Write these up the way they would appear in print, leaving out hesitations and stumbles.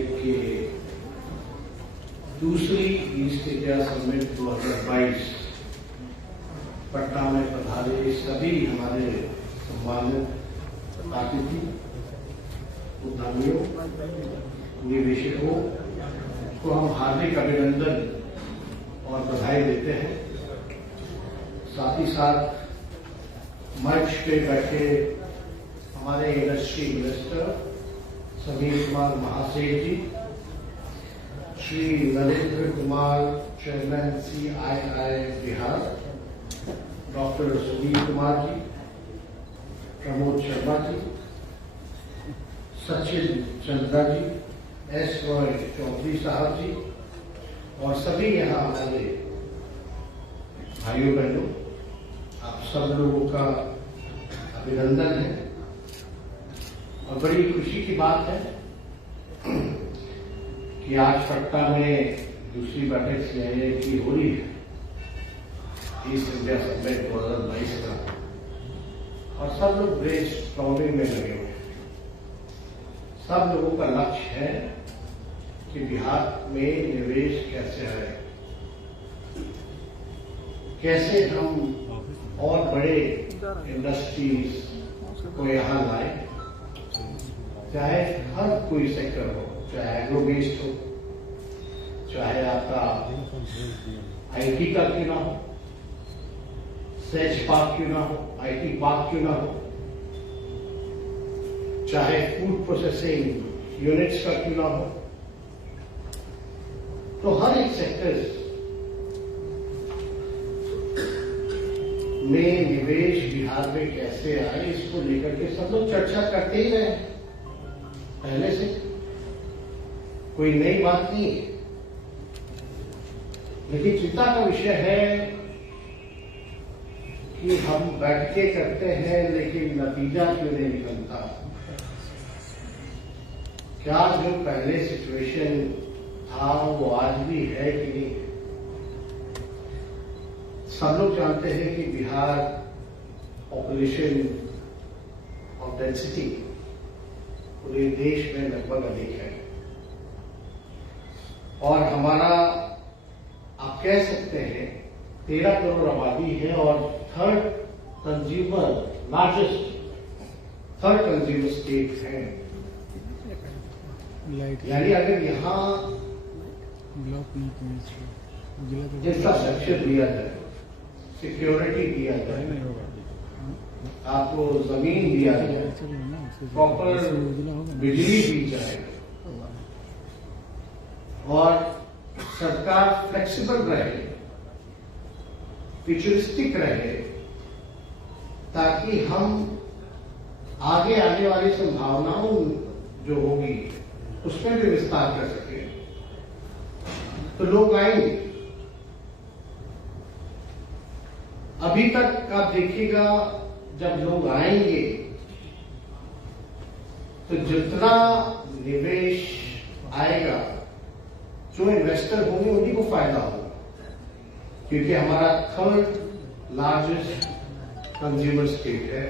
के दूसरी east India summit 2022 Patna में पधारे सभी हमारे सम्मानित अतिथि, उद्यमियों, निवेशकों को हम हार्दिक अभिनंदन और बधाई देते हैं। साथ ही साथ मंच पे बैठे हमारे industry investor Sameer Kumar Mahaseth ji, Shri Narendra Kumar chairman CII Bihar, doctor Sunil Kumar ji, Pramod Sharma ji, Sachin Chandra ji, S Roy Chaudhary साहब जी और सभी यहाँ हमारे भाइयों बहनों, आप सब लोगों का अभिनंदन है। और बड़ी खुशी की बात है कि आज पटना में दूसरी बैठक CIA की हो रही है, ईस्ट इंडिया समिट 2022 का, और सब लोग ब्रेनस्टॉर्मिंग में लगे हुए हैं। सब लोगों का लक्ष्य है कि बिहार में निवेश कैसे आए, कैसे हम और बड़े इंडस्ट्रीज को यहाँ लाए, चाहे हर कोई सेक्टर हो, चाहे एग्रो बेस्ड हो, चाहे आपका IT का क्यों ना हो, सेज पार्क क्यों ना हो, IT पार्क क्यों ना हो, चाहे फूड प्रोसेसिंग यूनिट्स का क्यों ना हो, तो हर एक सेक्टर में निवेश बिहार में कैसे आए, इसको लेकर के सब लोग चर्चा करते ही रहे पहले से, कोई नई बात नहीं है। लेकिन चिंता का विषय है कि हम बैठ के करते हैं लेकिन नतीजा क्यों नहीं निकलता। क्या जो पहले सिचुएशन था वो आज भी है कि नहीं। सब लोग जानते हैं कि बिहार पॉपुलेशन और डेंसिटी पूरे देश में लगभग अधिक है, और हमारा आप कह सकते हैं 13 करोड़ आबादी है और थर्ड कंज्यूमर स्टेट है। यानी अगर यहाँ इंफ्रास्ट्रक्चर दिया जाए, सिक्योरिटी दिया जाए, आपको जमीन दिया जाए, प्रॉपर बिजली दी जाए और सरकार फ्लेक्सिबल रहे, फ्यूचरिस्टिक रहे, ताकि हम आगे आने वाली संभावनाओं जो होगी उसमें भी विस्तार कर सके, तो लोग आएंगे। अभी तक आप देखिएगा जब लोग आएंगे तो जितना निवेश आएगा, जो इन्वेस्टर होंगे उन्हीं को फायदा होगा, क्योंकि हमारा थर्ड लार्जेस्ट कंज्यूमर स्टेट है।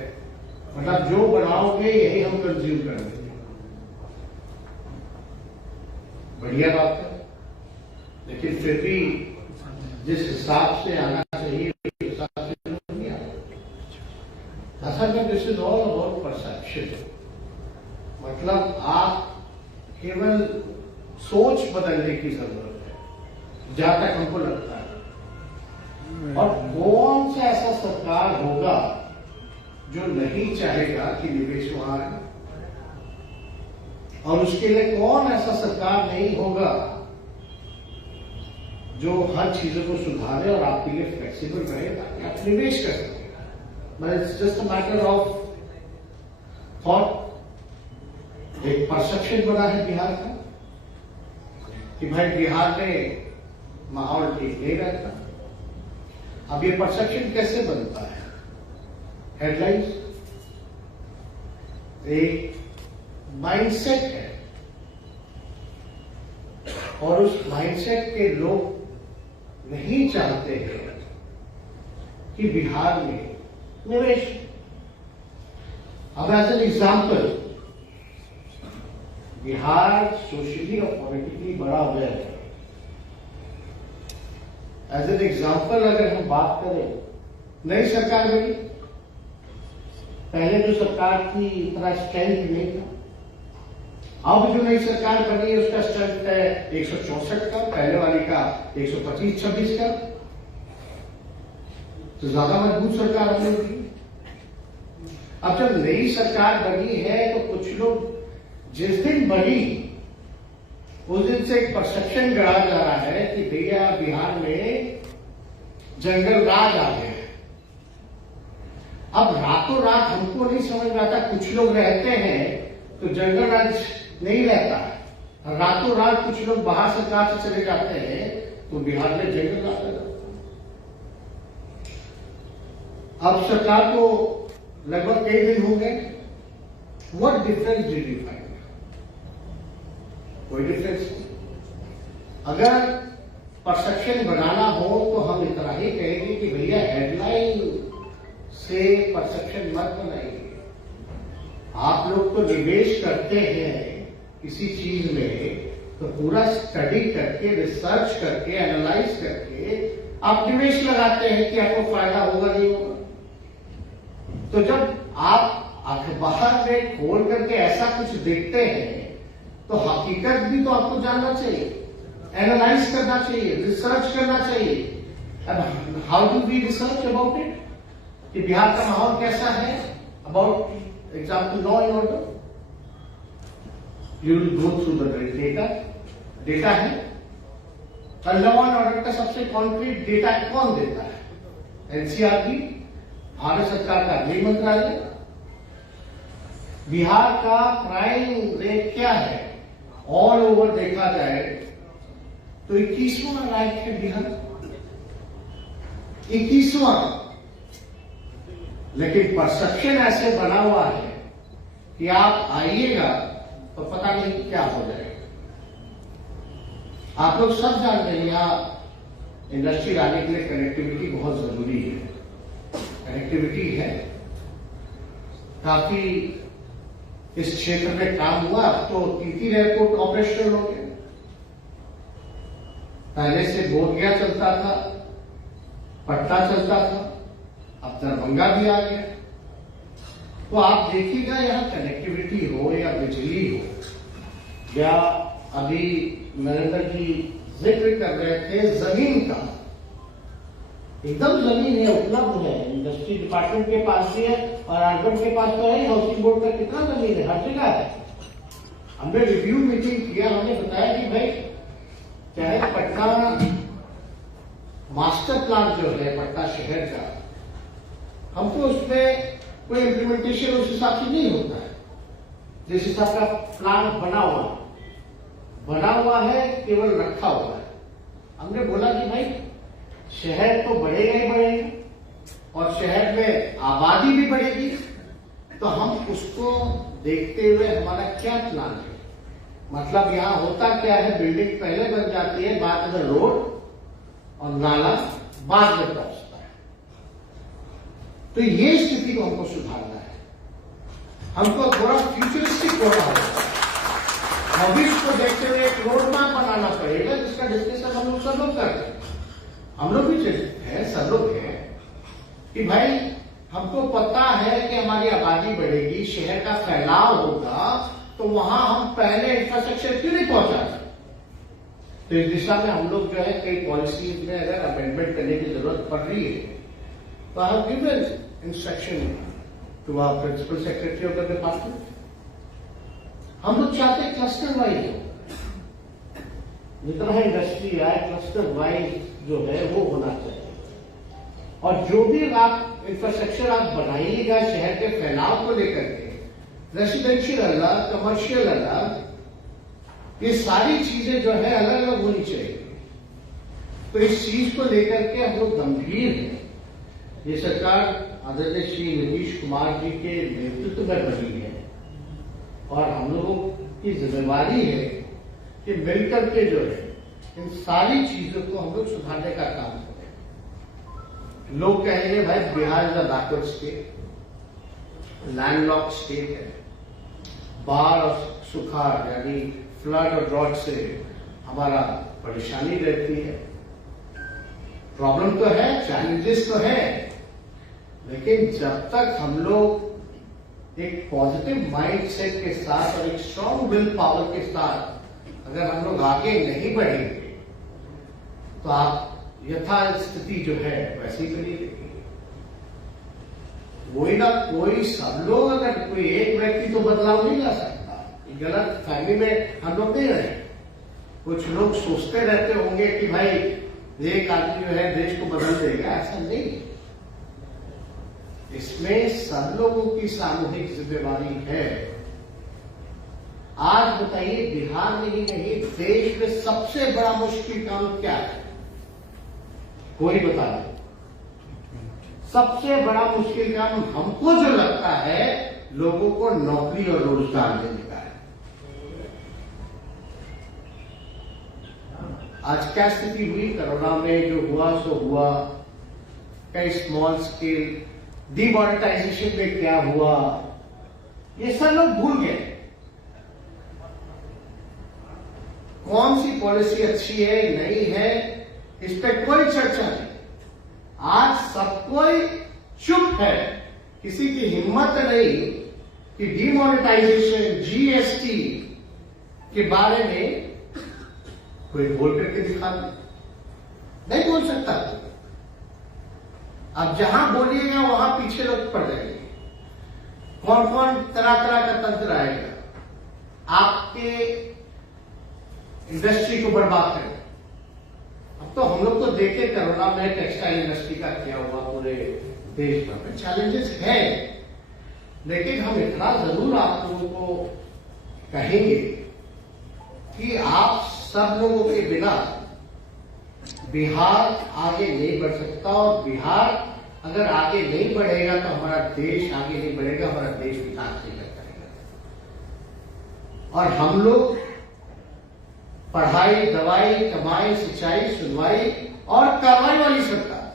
मतलब जो बनाओगे यही हम कंज्यूम करेंगे। बढ़िया बात है, लेकिन फिर भी जिस हिसाब से आना चाहिए उस हिसाब से नहीं आना। असल में this is all about perception. मतलब आप केवल सोच बदलने की जरूरत है, जहां तक हमको लगता है। और कौन सा ऐसा सरकार होगा जो नहीं चाहेगा कि निवेश वहां आए, और उसके लिए कौन ऐसा सरकार नहीं होगा जो हर चीजों को सुधारे और आपके लिए फ्लेक्सिबल रहे ताकि आप निवेश कर सकें। It's just a matter of thought. एक परसेप्शन बना है बिहार का कि भाई बिहार में माहौल ठीक नहीं रहता। अब ये परसेप्शन कैसे बनता है? हेडलाइंस, एक माइंडसेट है, और उस माइंडसेट के लोग नहीं चाहते हैं कि बिहार में निवेश। अब as an example, Bihar socially और पॉलिटिकली बड़ा अवेयर है। एज एन एग्जाम्पल अगर हम बात करें, नई सरकार बनी, पहले जो सरकार थी इतना स्ट्रेंथ नहीं था। अब जो नई सरकार बनी है उसका स्ट्रेंथ है 164 का, पहले वाली का 125-26 का, तो ज्यादा मजबूत सरकार हमने की। अब जब नई सरकार बनी है तो कुछ लोग जिस दिन बनी उस दिन से एक परसेप्शन गढ़ा जा रहा है कि भैया बिहार में जंगल राज आ गया है। अब रातों रात हमको नहीं समझ में आता, कुछ लोग रहते हैं तो जंगल राज नहीं रहता है, रातों रात कुछ लोग बाहर सरकार से चले जाते हैं तो बिहार में जंगल राज आ जाता है। अब सरकार को लगभग कई दिन हो गए। What difference did you find? कोई डिफरेंस नहीं। अगर परसेप्शन बनाना हो तो हम इतना ही कहेंगे कि भैया हेडलाइन से परसेप्शन मत बनाइए। आप लोग तो निवेश करते हैं किसी चीज में तो पूरा स्टडी करके, रिसर्च करके, एनालाइज करके आप निवेश लगाते हैं कि आपको फायदा होगा नहीं होगा। तो जब आप अखबार में खोल करके ऐसा कुछ देखते हैं तो हकीकत भी तो आपको जानना चाहिए, एनालाइज करना चाहिए, रिसर्च करना चाहिए। अब how do we research about it कि बिहार का माहौल कैसा है, about example law and order. You will go through the data है, और लॉ एंड ऑर्डर का सबसे कॉन्क्रीट डेटा कौन देता है? एनसीआरबी, भारत सरकार का गृह मंत्रालय। बिहार का क्राइम रेट क्या है ऑल ओवर देखा जाए तो 21वां रैंक है बिहार, 21वां। लेकिन परसेप्शन ऐसे बना हुआ है कि आप आइएगा तो पता नहीं क्या हो जाएगा। आप लोग सब जान रहे हैं यहां इंडस्ट्री लाने के लिए कनेक्टिविटी बहुत जरूरी है। कनेक्टिविटी है, काफी इस क्षेत्र में काम हुआ। अब तो 3 एयरपोर्ट ऑपरेशनल हो गए। पहले से बोधगया चलता था, पटना चलता था, अब दरभंगा भी आ गया। तो आप देखिएगा यहां कनेक्टिविटी हो या बिजली हो, या अभी नरेंद्र जी जिक्र कर रहे थे जमीन का, एकदम जमीन है, उपलब्ध है। इंडस्ट्री डिपार्टमेंट के पास भी है और अर्बन के पास तो है। हाउसिंग बोर्ड का कितना जमीन है, हर जगह है। हमने रिव्यू मीटिंग किया, हमने बताया कि भाई चाहे पटना मास्टर प्लान जो है पटना शहर का, हमको उसमें कोई इम्प्लीमेंटेशन उस हिसाब से नहीं होता है जिस हिसाब का प्लान बना हुआ है, केवल रखा हुआ है। हमने बोला कि भाई शहर तो बढ़ेगा ही बढ़ेगा और शहर में आबादी भी बढ़ेगी, तो हम उसको देखते हुए हमारा क्या प्लान है। मतलब यहां होता क्या है, बिल्डिंग पहले बन जाती है, बाद में रोड और नाला बाद में पहुंचता है। तो ये स्थिति को हमको सुधारना है। हमको थोड़ा फ्यूचरिस्टिक होना होगा, भविष्य को देखते हुए एक रोड मैप बनाना पड़ेगा जिसका डिस्कशन हम लोग सब लोग करते हैं। हम लोग भी है, सब लोग हैं कि भाई हमको पता है कि हमारी आबादी बढ़ेगी, शहर का फैलाव होगा, तो वहां हम पहले इंफ्रास्ट्रक्चर क्यों नहीं पहुंचाते। तो इस दिशा में हम लोग जो है कई पॉलिसीज में अगर अमेंडमेंट करने की जरूरत पड़ रही है तो I have given instruction to our principal secretary of the department. हम लोग चाहते हैं क्लस्टर वाइज हो, जितना इंडस्ट्री आए क्लस्टर वाइज जो है वो होना चाहिए। और जो भी आप इंफ्रास्ट्रक्चर आप बनाइएगा शहर के फैलाव को लेकर के, रेसिडेंशियल अलग, कमर्शियल अलग, ये सारी चीजें जो है अलग अलग होनी चाहिए। तो इस चीज को लेकर के हम लोग गंभीर हैं। ये सरकार आदरणीय श्री नीतीश कुमार जी के नेतृत्व में बनी है और हम लोगों की जिम्मेवारी है कि मिलकर के जो है इन सारी चीजों को हम लोग सुधारने का काम करें। लोग कहेंगे भाई Bihar is a backward state, landlocked state है, बाढ़ और सुखाड़ यानी फ्लड और ड्रॉट से हमारा परेशानी रहती है। प्रॉब्लम तो है, चैलेंजेस तो है, लेकिन जब तक हम लोग एक पॉजिटिव माइंडसेट के साथ और एक स्ट्रॉन्ग विल पावर के साथ अगर हम लोग आगे नहीं बढ़ेंगे तो आप यथा स्थिति जो है वैसी बनी रहेगी। कोई ना कोई, सब लोग, अगर कोई एक व्यक्ति तो बदलाव नहीं ला सकता। गलत फहमी में हम लोग नहीं रहे। कुछ लोग सोचते रहते होंगे कि भाई एक आदमी जो है देश को बदल देगा, ऐसा नहीं। इसमें सब लोगों की सामूहिक जिम्मेवारी है। आज बताइए, बिहार में ही नहीं, देश में सबसे बड़ा मुश्किल काम क्या है? कोई बता दे। सबसे बड़ा मुश्किल काम हमको जो लगता है, लोगों को नौकरी और रोजगार देने का है। आज क्या स्थिति हुई? कोरोना में जो हुआ सो हुआ। कई स्मॉल स्केल डिमोनेटाइजेशन में क्या हुआ, ये सब लोग भूल गए। कौन सी पॉलिसी अच्छी है, नहीं है, इस पर कोई चर्चा नहीं। आज सब कोई चुप है। किसी की हिम्मत नहीं कि डिमोनेटाइजेशन, जीएसटी के बारे में कोई बोल करके दिखा दे। नहीं बोल सकता। अब जहां बोलिएगा वहां पीछे लोग पड़ जाएंगे। कौन कौन तरह तरह का तंत्र आएगा आपके इंडस्ट्री को बर्बाद करेगा। अब तो हम लोग तो देखे कोरोना में टेक्सटाइल इंडस्ट्री का क्या हुआ पूरे देश भर में। चैलेंजेस है, लेकिन हम इतना जरूर आप लोगों को कहेंगे कि आप सब लोगों के बिना बिहार आगे नहीं बढ़ सकता। और बिहार अगर आगे नहीं बढ़ेगा तो हमारा देश आगे नहीं बढ़ेगा, हमारा देश विकास नहीं करेगा। और हम लोग पढ़ाई, दवाई, कमाई, सिंचाई, सुनवाई और कार्रवाई वाली सरकार,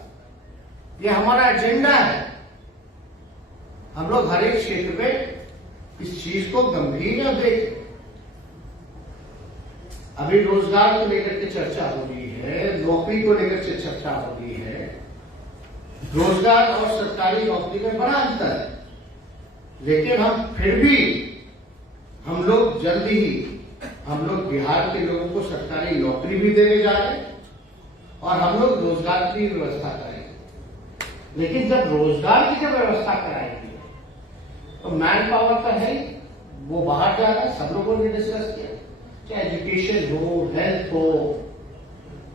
ये हमारा एजेंडा है। हम लोग हर एक क्षेत्र में इस चीज को गंभीर न देखें। अभी रोजगार को लेकर के चर्चा हो रही है, नौकरी को लेकर के चर्चा हो रही है। रोजगार और सरकारी नौकरी में बड़ा अंतर है, लेकिन हम फिर भी हम लोग जल्दी ही हम लोग बिहार के लोगों को सरकारी नौकरी भी देने जा रहे हैं और हम लोग रोजगार की व्यवस्था करेंगे। लेकिन जब रोजगार की जब व्यवस्था कराएंगे तो मैन पावर का है, वो बाहर जा रहा है। सब लोगों ने डिस्कस किया, चाहे एजुकेशन हो, हेल्थ हो,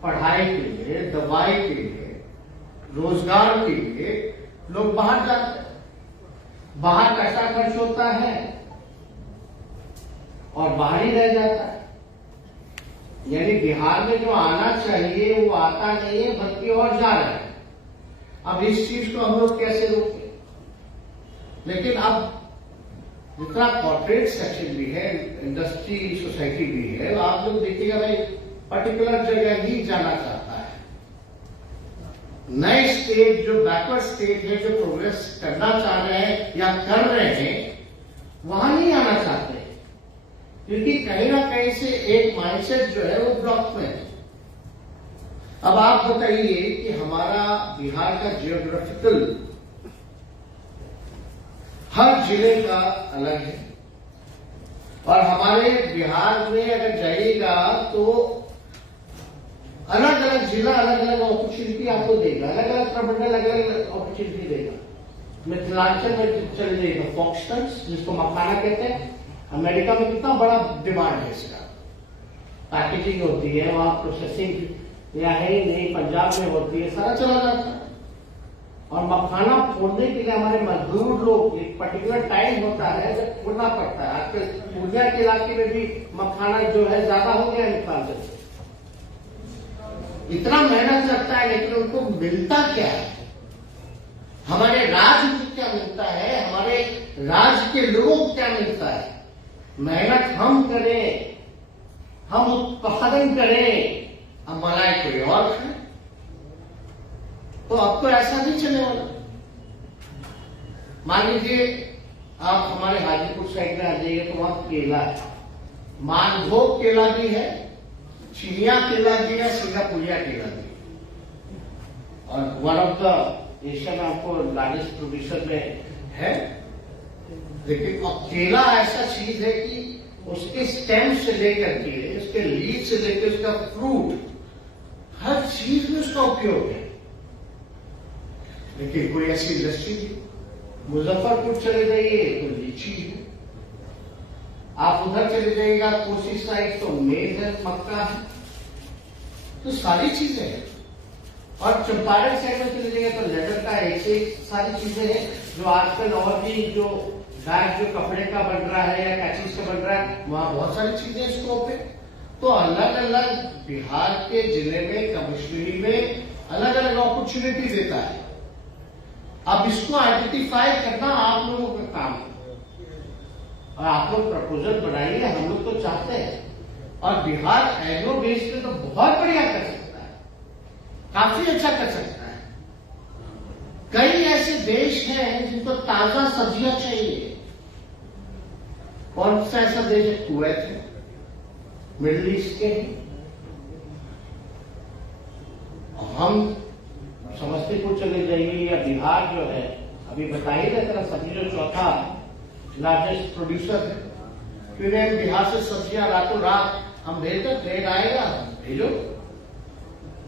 पढ़ाई के लिए, दवाई के लिए, रोजगार के लिए लोग बाहर जाते हैं। बाहर पैसा खर्च होता है और बाहर ही रह जाता है। यानी बिहार में जो आना चाहिए वो आता नहीं है, बल्कि और जा रहा है। अब इस चीज को हम लोग कैसे रोकें? लेकिन अब जितना कॉर्पोरेट सेक्शन भी है, इंडस्ट्री सोसाइटी भी है, आप लोग देखिएगा भाई पर्टिकुलर जगह ही जाना चाहता है। नए स्टेट, जो बैकवर्ड स्टेट है, जो प्रोग्रेस करना चाह रहे हैं या कर रहे हैं, वहां नहीं आना चाहते, क्योंकि कहीं ना कहीं से एक माइंडसेट जो है वो ब्लॉक में है। अब आप बताइए कि हमारा बिहार का जियोग्राफिकल हर जिले का अलग है, और हमारे बिहार में अगर जाइएगा तो अलग अलग जिला अलग अलग अपॉर्चुनिटी आपको देगा, अलग अलग प्रमंडल अलग अलग अपॉर्चुनिटी देगा। मिथिलांचल में चले जाइएगा, फॉक्सटन्स जिसको मखाना कहते हैं, अमेरिका में कितना बड़ा डिमांड है इसका। पैकेजिंग होती है वहां, प्रोसेसिंग या है ही नहीं, पंजाब में होती है, सारा चला जाता है। और मखाना फोड़ने के लिए हमारे मजदूर लोग, एक पर्टिकुलर टाइम होता है जब फोड़ना पड़ता है। आजकल पूर्णिया के इलाके में भी मखाना जो है ज्यादा हो गया मिथिलांचल से। इतना मेहनत लगता है, लेकिन उनको मिलता क्या है? हमारे राज्य को क्या मिलता है? हमारे राज्य के लोगों को क्या मिलता है? मेहनत हम करें, हम उत्पादन करें, अब मलाई कोई और खाए, तो अब तो ऐसा नहीं चलने वाला। मान लीजिए आप हमारे हाजीपुर साइड में आ जाइए तो वहां केला है, मानभोग केला भी है, चिनिया केला भी है, सिंगापुरिया केला भी है। और वन ऑफ द एशिया में आपको लार्जेस्ट प्रोड्यूसर में है। लेकिन अब केला ऐसा चीज है कि उसके स्टेम से लेकर के, उसके लीफ से लेकर उसका फ्रूट, हर चीज में उसका उपयोग है। लेकिन कोई ऐसी इंडस्ट्री नहीं। मुजफ्फरपुर चले जाइए तो लीची है, आप उधर चले जाइएगा कोसी साइड तो मेज है, मक्का है, तो सारी चीजें हैं। और चंपारण साइड में चले जाइएगा तो लेदर का एक सारी चीजें हैं जो आजकल और भी जो जो कपड़े का बन रहा है या क्या चीज का बन रहा है, वहां बहुत सारी चीजें स्कोप है। तो अलग अलग बिहार के जिले में, कमिश्नरी में अलग अलग अपॉर्चुनिटी देता है। अब इसको आइडेंटिफाई करना आप लोगों का काम है और आप लोग प्रपोजल बनाइए, हम लोग तो चाहते हैं। और बिहार एग्रो बेस पे तो बहुत बढ़िया कर सकता है, काफी अच्छा कर सकता है। कई ऐसे देश हैं जिनको ताजा सब्जियां चाहिए। कौन सा ऐसा देश है? कुवैत है, मिडिल ईस्ट के हैं। हम समस्तीपुर चले जाइए या बिहार जो है, अभी बताइए ना तरह सब्जी जो चौथा लार्जेस्ट प्रोड्यूसर है, फिर हम बिहार से सब्जियां रातों रात हम भेजते, ट्रेन आएगा भेजो,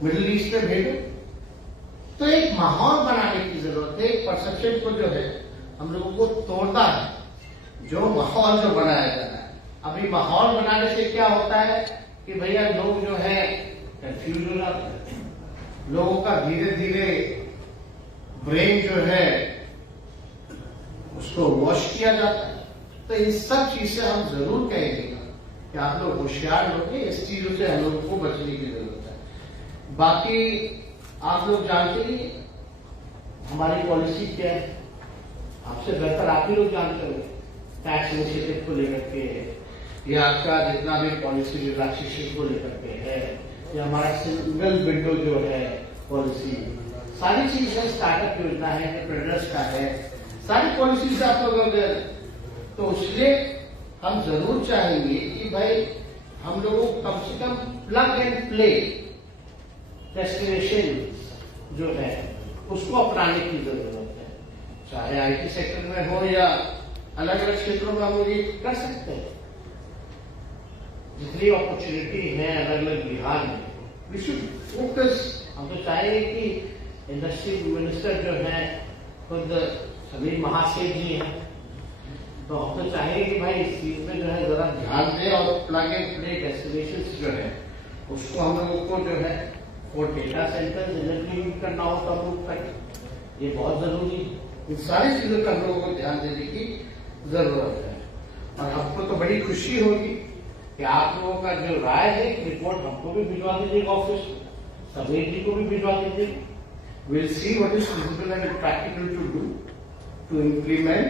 मिडिल ईस्ट में भेजो। तो एक माहौल बनाने की जरूरत है। एक परसेप्शन को जो है हम लोगों को तोड़ना है, जो माहौल जो बनाया जा रहा है। अभी माहौल बनाने से क्या होता है कि भैया लोग जो है कंफ्यूज हो जाते हैं, लोगों का धीरे धीरे ब्रेन जो है उसको वॉश किया जाता है। तो इन सब चीज से हम जरूर कहेंगे कि आप लोग होशियार होंगे, इस चीजों से हम लोगों को बचने की जरूरत है। बाकी आप लोग जानते ही हमारी पॉलिसी क्या है, आपसे बेहतर आप ही लोग जानते हो। टैक्स इनिशिएटिव को लेकर के या आपका जितना भी पॉलिसी रिलैक्सेशन को लेकर के है, या हमारा सिंगल विंडो जो है पॉलिसी, सारी चीज है, स्टार्टअप योजना है, एंटरप्रेन्योर्स का है, सारी पॉलिसी आप लोग अगर, तो इसलिए हम जरूर चाहेंगे कि भाई हम लोगों को कम से कम प्लग एंड प्ले डेस्टिनेशन जो है उसको अपनाने की जरूरत है। चाहे आईटी सेक्टर में हो या अलग अलग क्षेत्रों में हम लोग ये कर सकते हैं। जितनी अपॉर्चुनिटी है अलग अलग बिहार में, वी शुड फोकस। हम तो चाहेंगे कि इंडस्ट्री मिनिस्टर जो है खुद समीर महासेठ जी हैं, तो हम तो चाहेंगे कि भाई इस चीज में जो है जरा ध्यान दें और प्लग एंड प्ले डेस्टिनेशन जो है उसको हम लोगों को जो है वो डेटा सेंटर इनेबलिंग करना हो तो हम लोग करें, ये बहुत जरूरी है। इन सारी चीजों पर हम लोगों को ध्यान देने की जरूरत है। और हमको तो बड़ी खुशी होगी कि आप लोगों का जो राय है रिपोर्ट हमको भी भिजवा दीजिएगा ऑफिस में, समीर जी को भी भिजवा दीजिएगा। Will see what is feasible and practical to do to implement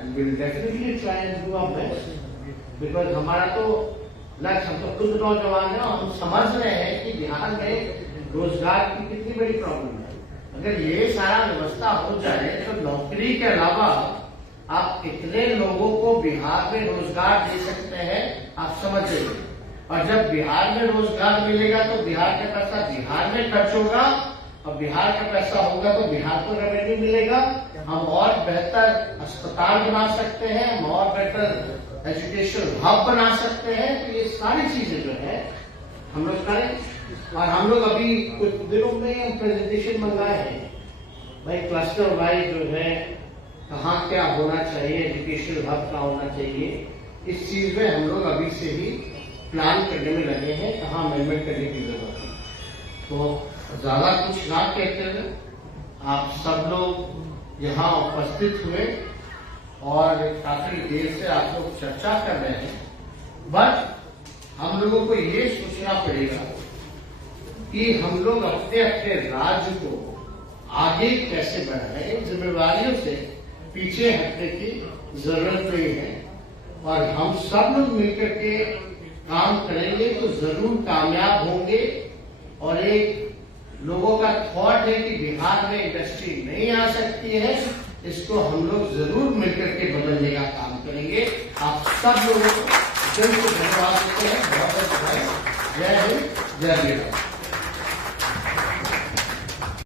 and will definitely try and do our best. Because हमारा तो लक्ष्य, हम तो खुद नौजवान है और हम समझ रहे हैं कि बिहार में रोजगार की कितनी बड़ी प्रॉब्लम है। अगर ये सारा व्यवस्था हो जाए तो नौकरी के अलावा आप कितने लोगों को बिहार में रोजगार दे सकते हैं आप समझ जाइए। और जब बिहार में रोजगार मिलेगा तो बिहार का पैसा बिहार में खर्च होगा और बिहार का पैसा होगा तो बिहार को रेवेन्यू मिलेगा। हम और बेहतर अस्पताल बना सकते हैं, हम और बेहतर एजुकेशन हब बना सकते हैं। तो ये सारी चीजें जो है हम लोग करें। और हम लोग अभी कुछ दिनों में हम प्रेजेंटेशन मंगाए हैं भाई, क्लस्टर वाइज जो है कहाँ क्या होना चाहिए, एजुकेशन हब क्या होना चाहिए, इस चीज में हम लोग अभी से ही प्लान करने में लगे हैं, कहाँ अमेंडमेंट करने की जरूरत है। तो ज्यादा कुछ ना कहते हुए आप सब लोग यहाँ उपस्थित हुए और काफी देर से आप लोग चर्चा कर रहे हैं। बट हम लोगों को ये सोचना पड़ेगा कि हम लोग अपने अपने राज्य को आगे कैसे बढ़ाएं। जिम्मेवारियों से पीछे हटने की जरूरत नहीं है और हम सब लोग मिलकर के काम करेंगे तो जरूर कामयाब होंगे। और एक लोगों का थॉट है कि बिहार में इंडस्ट्री नहीं आ सकती है, इसको हम लोग जरूर मिलकर के बदलने का काम करेंगे। आप सब लोगों को दिल से धन्यवाद देते हैं। बहुत बहुत बधाई। जय हिंद, जय श्री राम।